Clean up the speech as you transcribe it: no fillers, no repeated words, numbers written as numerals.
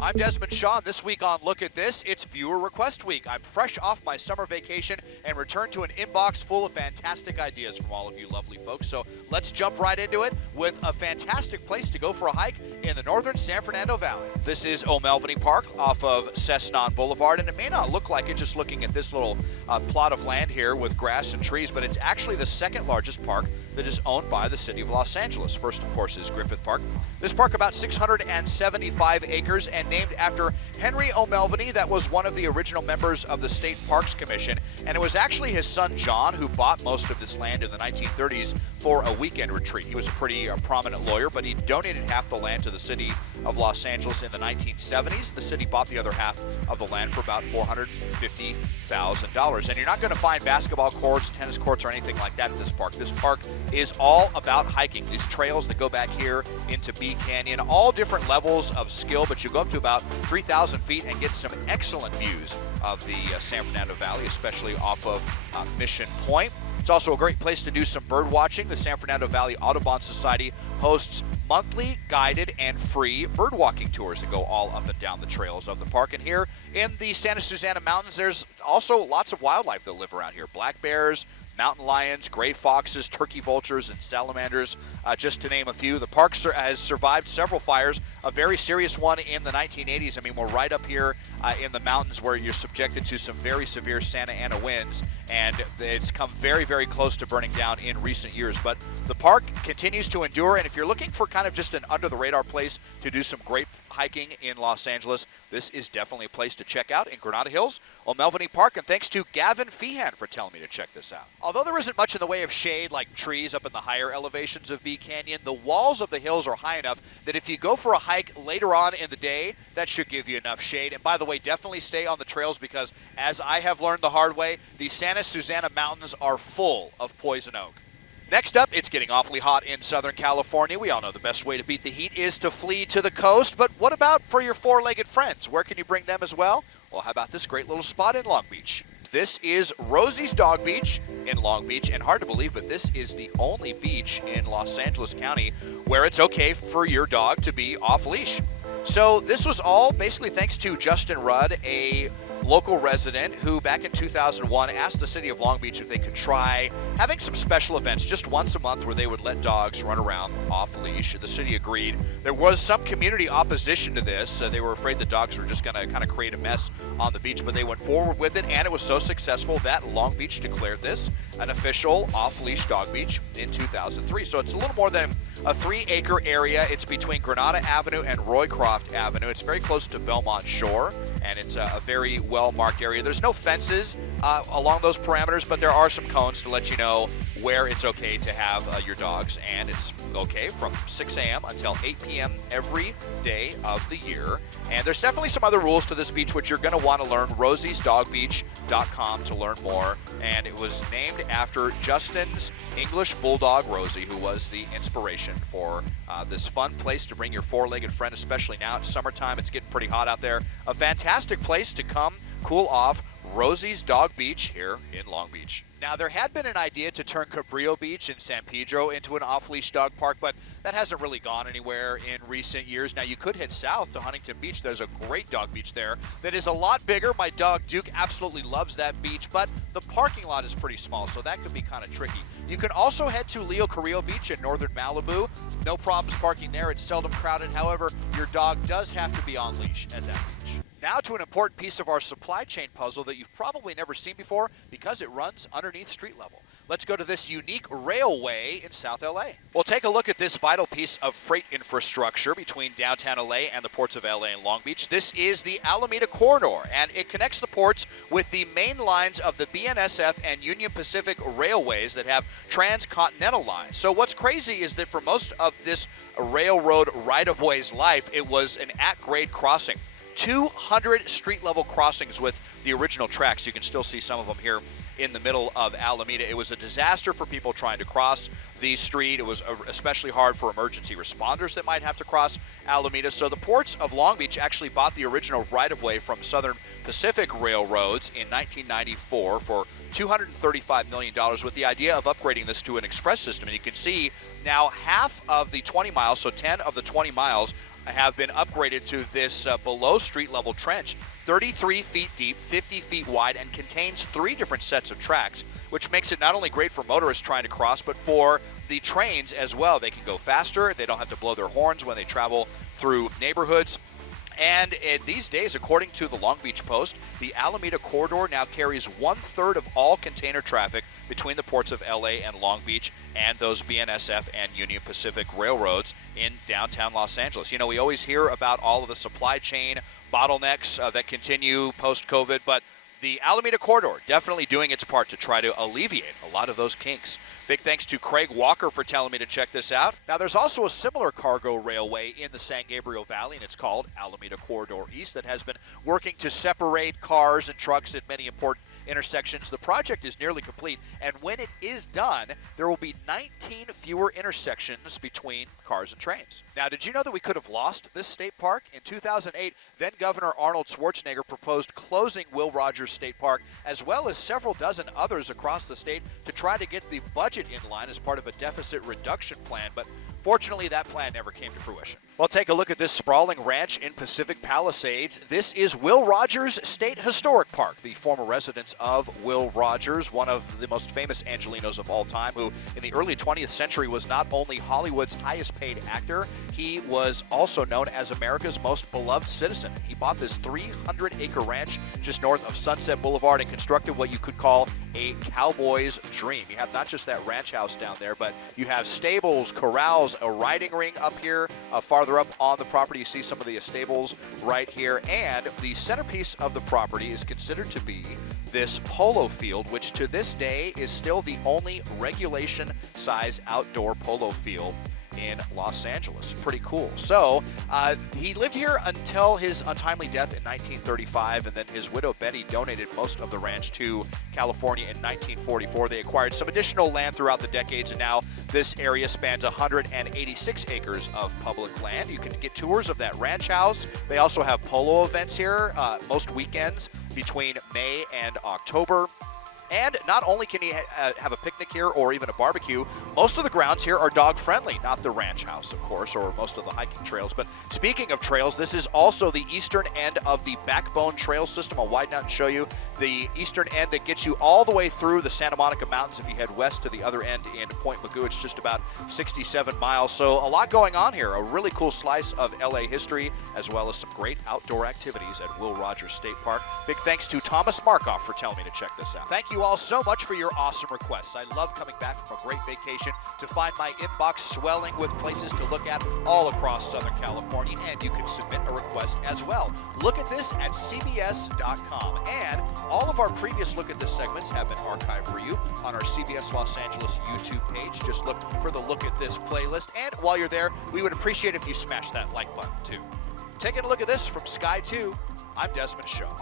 I'm Desmond Shaw, and this week on Look at This, it's Viewer Request Week. I'm fresh off my summer vacation and returned to an inbox full of fantastic ideas from all of you lovely folks. So let's jump right into it with a fantastic place to go for a hike in the northern San Fernando Valley. This is O'Melveny Park off of Cessnon Boulevard, and it may not look like it just looking at this little plot of land here with grass and trees, but it's actually the second largest park that is owned by the city of Los Angeles. First, of course, is Griffith Park. This park about 675 acres and named after Henry O'Melveny. That was one of the original members of the State Parks Commission, and it was actually his son John who bought most of this land in the 1930s for a weekend retreat. He was a pretty prominent lawyer, but he donated half the land to the city of Los Angeles in the 1970s. The city bought the other half of the land for about $450,000. And you're not going to find basketball courts, tennis courts, or anything like that at this park. This park is all about hiking. These trails that go back here into Bee Canyon, all different levels of skill, but you go up to about 3,000 feet and get some excellent views of the San Fernando Valley, especially off of Mission Point. It's also a great place to do some bird watching. The San Fernando Valley Audubon Society hosts monthly guided and free bird walking tours that go all up and down the trails of the park. And here in the Santa Susana Mountains, there's also lots of wildlife that live around here. Black bears, mountain lions, gray foxes, turkey vultures, and salamanders, just to name a few. The park has survived several fires, a very serious one in the 1980s. I mean, we're right up here in the mountains where you're subjected to some very severe Santa Ana winds, and it's come very, very close to burning down in recent years. But the park continues to endure, and if you're looking for kind of just an under-the-radar place to do some great hiking in Los Angeles, this is definitely a place to check out in Granada Hills, O'Melveny Park, and thanks to Gavin Feehan for telling me to check this out. Although there isn't much in the way of shade like trees up in the higher elevations of Bee Canyon, the walls of the hills are high enough that if you go for a hike later on in the day, that should give you enough shade. And by the way, definitely stay on the trails because, as I have learned the hard way, the Santa Susana Mountains are full of poison oak. Next up, it's getting awfully hot in Southern California. We all know the best way to beat the heat is to flee to the coast, but what about for your four-legged friends? Where can you bring them as well? Well, how about this great little spot in Long Beach? This is Rosie's Dog Beach in Long Beach, and hard to believe, but this is the only beach in Los Angeles County where it's okay for your dog to be off-leash. So this was all basically thanks to Justin Rudd, a local resident who back in 2001 asked the city of Long Beach if they could try having some special events just once a month where they would let dogs run around off leash. The city agreed. There was some community opposition to this. They were afraid the dogs were just going to kind of create a mess on the beach, but they went forward with it, and it was so successful that Long Beach declared this an official off-leash dog beach in 2003. So it's a little more than a 3-acre area. It's between Granada Avenue and Roycroft Avenue. It's very close to Belmont Shore, and it's a very well-marked area. There's no fences along those parameters, but there are some cones to let you know where it's okay to have your dogs, and it's okay from 6 a.m. until 8 p.m. every day of the year. And there's definitely some other rules to this beach which you're going to want to learn. rosiesdogbeach.com to learn more. And it was named after Justin's English bulldog, Rosie, who was the inspiration for this fun place to bring your four-legged friend, especially now it's summertime. It's getting pretty hot out there. A fantastic place to come cool off. Rosie's Dog Beach here in Long Beach. Now, there had been an idea to turn Cabrillo Beach in San Pedro into an off-leash dog park, but that hasn't really gone anywhere in recent years. Now, you could head south to Huntington Beach. There's a great dog beach there that is a lot bigger. My dog, Duke, absolutely loves that beach, but the parking lot is pretty small, so that could be kind of tricky. You can also head to Leo Carrillo Beach in northern Malibu. No problems parking there. It's seldom crowded. However, your dog does have to be on leash at that beach. Now to an important piece of our supply chain puzzle that you've probably never seen before because it runs underneath street level. Let's go to this unique railway in South LA. We'll take a look at this vital piece of freight infrastructure between downtown LA and the ports of LA and Long Beach. This is the Alameda Corridor, and it connects the ports with the main lines of the BNSF and Union Pacific railways that have transcontinental lines. So what's crazy is that for most of this railroad right-of-way's life, it was an at-grade crossing. 200 street-level crossings with the original tracks. You can still see some of them here in the middle of Alameda. It was a disaster for people trying to cross the street. It was especially hard for emergency responders that might have to cross Alameda. So the ports of Long Beach actually bought the original right-of-way from Southern Pacific Railroads in 1994 for $235 million with the idea of upgrading this to an express system. And you can see now half of the 20 miles, so 10 of the 20 miles, have been upgraded to this below street level trench, 33 feet deep, 50 feet wide, and contains 3 different sets of tracks, which makes it not only great for motorists trying to cross, but for the trains as well. They can go faster. They don't have to blow their horns when they travel through neighborhoods. And these days, according to the Long Beach Post, the Alameda Corridor now carries 1/3 of all container traffic between the ports of LA and Long Beach and those BNSF and Union Pacific railroads in downtown Los Angeles. You know, we always hear about all of the supply chain bottlenecks that continue post-COVID, but the Alameda Corridor definitely doing its part to try to alleviate a lot of those kinks. Big thanks to Craig Walker for telling me to check this out. Now, there's also a similar cargo railway in the San Gabriel Valley, and it's called Alameda Corridor East, that has been working to separate cars and trucks at many important intersections. The project is nearly complete, and when it is done, there will be 19 fewer intersections between cars and trains. Now, did you know that we could have lost this state park? In 2008, then Governor Arnold Schwarzenegger proposed closing Will Rogers State Park, as well as several dozen others across the state, to try to get the budget in line as part of a deficit reduction plan, but fortunately that plan never came to fruition. Well, take a look at this sprawling ranch in Pacific Palisades. This is Will Rogers State Historic Park, the former residence of Will Rogers, one of the most famous Angelenos of all time, who in the early 20th century was not only Hollywood's highest paid actor, he was also known as America's most beloved citizen. He bought this 300-acre ranch just north of Sunset Boulevard and constructed what you could call a cowboy's dream. You have not just that ranch house down there, but you have stables, corrals, a riding ring up here. Farther up on the property, you see some of the stables right here. And the centerpiece of the property is considered to be this polo field, which to this day is still the only regulation-size outdoor polo field in Los Angeles. Pretty cool. So he lived here until his untimely death in 1935, and then his widow Betty donated most of the ranch to California in 1944. They acquired some additional land throughout the decades, and now this area spans 186 acres of public land. You can get tours of that ranch house. They also have polo events here most weekends between May and October. And not only can you have a picnic here or even a barbecue, most of the grounds here are dog-friendly. Not the ranch house, of course, or most of the hiking trails. But speaking of trails, this is also the eastern end of the Backbone Trail System. I'll widen out and show you the eastern end that gets you all the way through the Santa Monica Mountains. If you head west to the other end in Point Mugu, it's just about 67 miles. So a lot going on here. A really cool slice of LA history, as well as some great outdoor activities at Will Rogers State Park. Big thanks to Thomas Markoff for telling me to check this out. Thank you all so much for your awesome requests. I love coming back from a great vacation to find my inbox swelling with places to look at all across Southern California, and you can submit a request as well. Look at this at CBS.com, and all of our previous Look at This segments have been archived for you on our CBS Los Angeles YouTube page. Just look for the Look at This playlist, and while you're there, we would appreciate if you smash that like button too. Taking a look at this from Sky 2, I'm Desmond Shaw.